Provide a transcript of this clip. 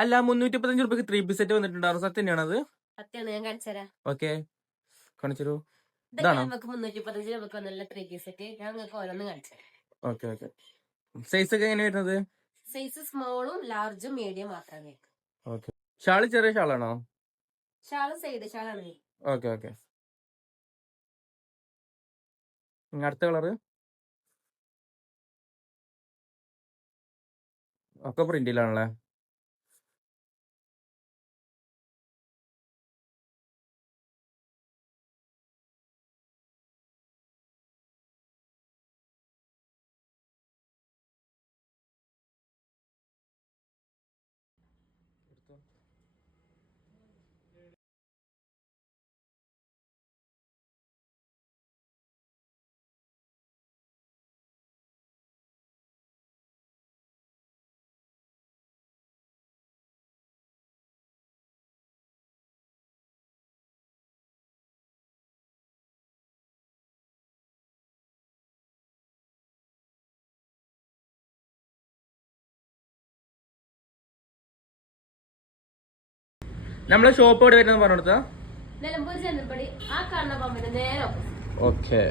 അല്ല 335 three piece set വന്നിട്ടുണ്ടായിരുന്നു. സത്യം തന്നെയാണത്? സത്യമാണ്, ഞാൻ കാണിച്ചുതരാം. ഓക്കെ, കാണിച്ചു. ഇതൊക്കെ നമുക്ക് 335 രൂപക്ക് വന്നുള്ള ത്രീ പീസ് സെറ്റ്. ഞാൻ നിങ്ങൾക്ക് ഓരോന്ന് കാണിച്ചു. Okay okay. സൈസ് ഒക്കെ എങ്ങനെ വരുന്നത്? സൈസ് സ്മോളും ലാർജും മീഡിയം മാത്രമേ. ഓക്കെ. ഷാള് ചെറിയ ഷാളാണോ? ഷാള് സൈഡ് ഷാളാണ്. Okay okay. അടുത്ത കളറ് ഒക്കെ പ്രിന്റിലാണല്ലേ? നമ്മളെ ഷോപ്പ് എവിടെ വരുന്നത് പറഞ്ഞു കൊടുത്താ? നിലമ്പൂർ ചെന്നപ്പടി ആ കാണുന്ന പമ്പിന്റെ നേരെ. ഓക്കെ.